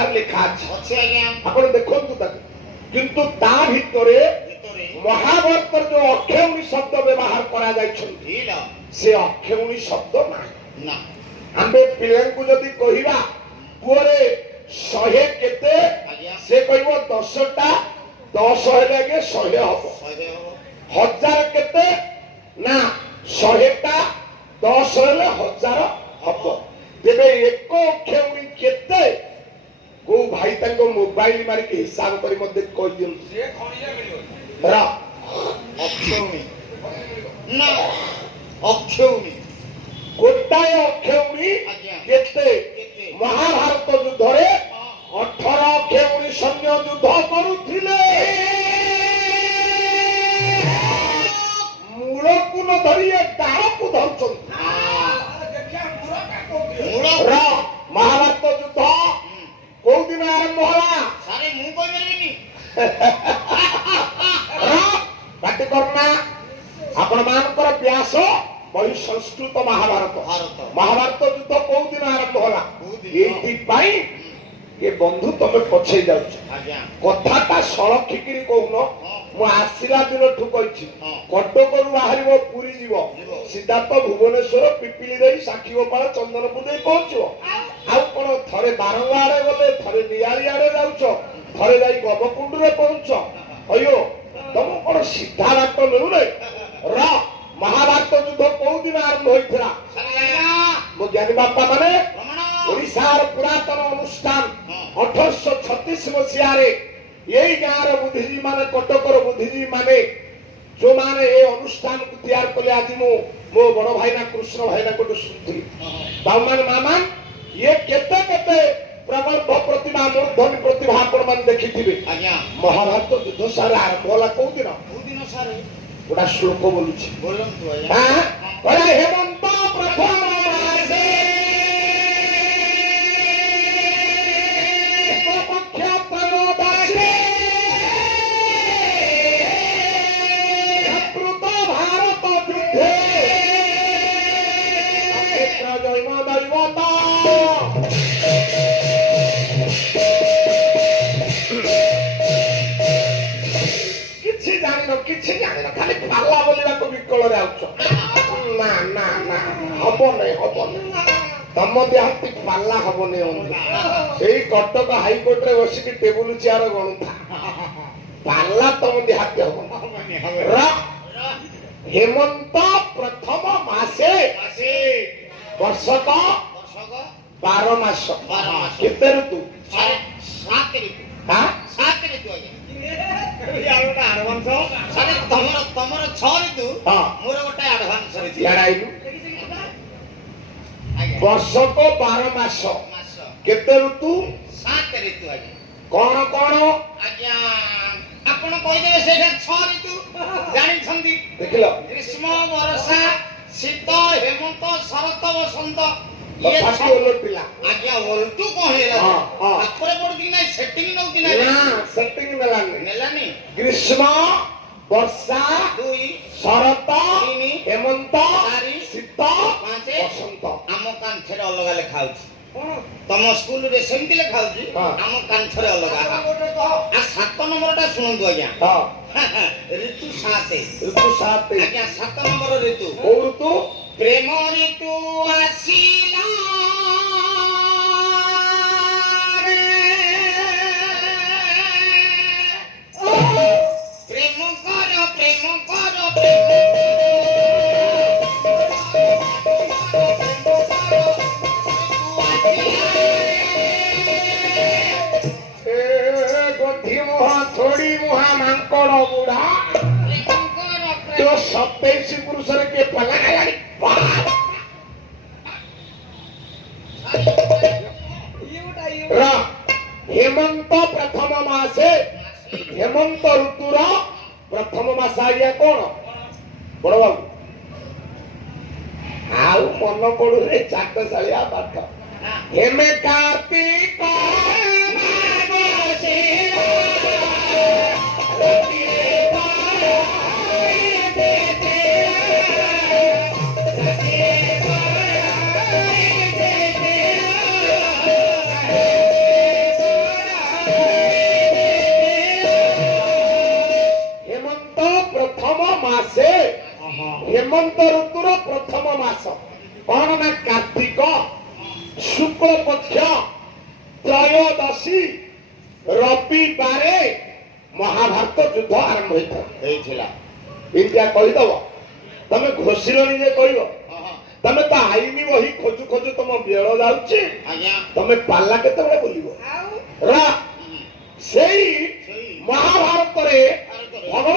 अनुसार लिखा आप देखु किंतु ता भितरे महाभारत जो अक्षौणी शब्द व्यवहार करा से अक्षौणी शब्द ना आमे पिला को जदि कहिबा पुरे 100 केते से कहबो 10टा 10 हेले के 100 हबो 1000 केते ना 100टा 10 हेले 1000 हबो तेबे एक अक्षौणी केते को भाई तंको मोबाइल मारी के हिसाब करी मते कहि दियौ से खणिया मिलियो रा अक्षौणी ना अक्षौणी गोटाए अक्षौणी केते महाभारत युद्ध रे 18 अक्षौणी सैन्य युद्ध करुथिले मूल को न धरिए डाळ को धरछन रा महाभारत युद्ध को दिन आरंभ होला सारे मु कोइ मरिनी बाटे करना आपण मानकर व्यास बही संस्कृत महाभारत युद्ध को दिन आरंभ होला एथि पाई ये बंधु तमे पछे जाउछ कथाटा सळखिकिरी कहूनो मु आसिला दिन ठु कहिछि कटकरु बाहरिबो पुरी जीवो सीधा तो भुवनेश्वर पिपिली देई साखीगोपाल चंदनपुर देई पहुंचो आउ कोन थरे बारंगारे गले थरे नियारी आड़े जाउछ थरे जाई गबकुंड रे पहुंचो अयो तम कोन सीधा बाट मिलु रे रा महाभारत युद्ध को दिन आरंभ होइथिला मो ज्ञानी बापा माने ओडिसार पुरातन अनुष्ठान 1836 मसिया रे यही गाँव बुद्धिजीवी माने कटकर बुद्धिजीवी माने जो माने ये अनुष्ठान को तैयार कले आज मो बड़ भाईना कृष्ण भाईना को सुनथि बाउमान मामान ये केते केते प्रबंध प्रतिभा मूर्धनि प्रतिभा आपण मान देखिथिबे आज्ञा महाभारत युद्ध सारे आरंभ होला को दिन सारे गोटा श्लोक बोलुछि बोलन तू आज्ञा हां बड़ा हेमंत प्रथम मासे किछि जाने खाली पाला बोलिबा को विकल रे आउछ ना ना ना हबो नै तम देहती पाला हबो नै एई कटक हाई कोर्ट रे बसी के टेबल चेयर गणुथा पाला तम देहती हबो रा हेमंत प्रथम मासे वर्षक 12 मास केते ऋतु 7 ऋतु हां 7 ऋतु यारोटा एडवांस सारे तमर 6 ऋतु मोर गोटा एडवांस रे याडाइलु वर्षक 12 मास केते ऋतु 7 ऋतु आज्ञा कोन कोन आज्ञा आपण कहि देबे सेटा 6 ऋतु जानि छंदी देखिलो ग्रीष्म वर्षा शीत हेमंत शरत वसंत ये पिला आज्ञा ओल्टू कहेला तापर पड़ती नै सेटिंग नउती नै ना सेटिंग नेलानी ग्रीष्म वर्षा 2 शरत 3 हेमंत 4 शीत 5 वसंत आम कांथरे अलग लेखा होची तम स्कूल रे सेमति लेखा होची आम कांथरे अलग आ 7 नंबर टा सुनंतु आज्ञा ऋतु 7 आज्ञा 7 नंबर ऋतु ओ ऋतु प्रेम ऋतु आसीला प्रेम कर गोधी मुहा थोड़ी मुहा मांकड़ बुढ़ा तो 27 पुरुष के पला गलानी हेमंत प्रथम मासे हेमंत ऋतुर प्रथम मास आज्ञा कौन बड़ बाबू आउ मन पड़ू रे चाटशालिया पाठ हेमे कार्तिक ହେମନ୍ତ ଋତୁର ପ୍ରଥମ ମାସ କଣ ନା କାର୍ତ୍ତିକ ଶୁକ୍ଳ ପକ୍ଷ ତ୍ରୟୋଦଶୀ ରବିବାରେ ମହାଭାରତ ଯୁଦ୍ଧ ଆରମ୍ଭ ହେଇଥିଲା। ଏଇଟା କହିଦବ ତମେ ଘୋଷିଲଣି ଯେ କହିବ ତମେ ତ ଆଇନି ବହି ଖୋଜୁ ଖୋଜୁ ତମ ବେଳ ଯାଉଛି ତମେ ପାଲା କେତେବେଳେ ବୁଲିବ ସେଇ ମହାଭାରତରେ ଭଗବାନ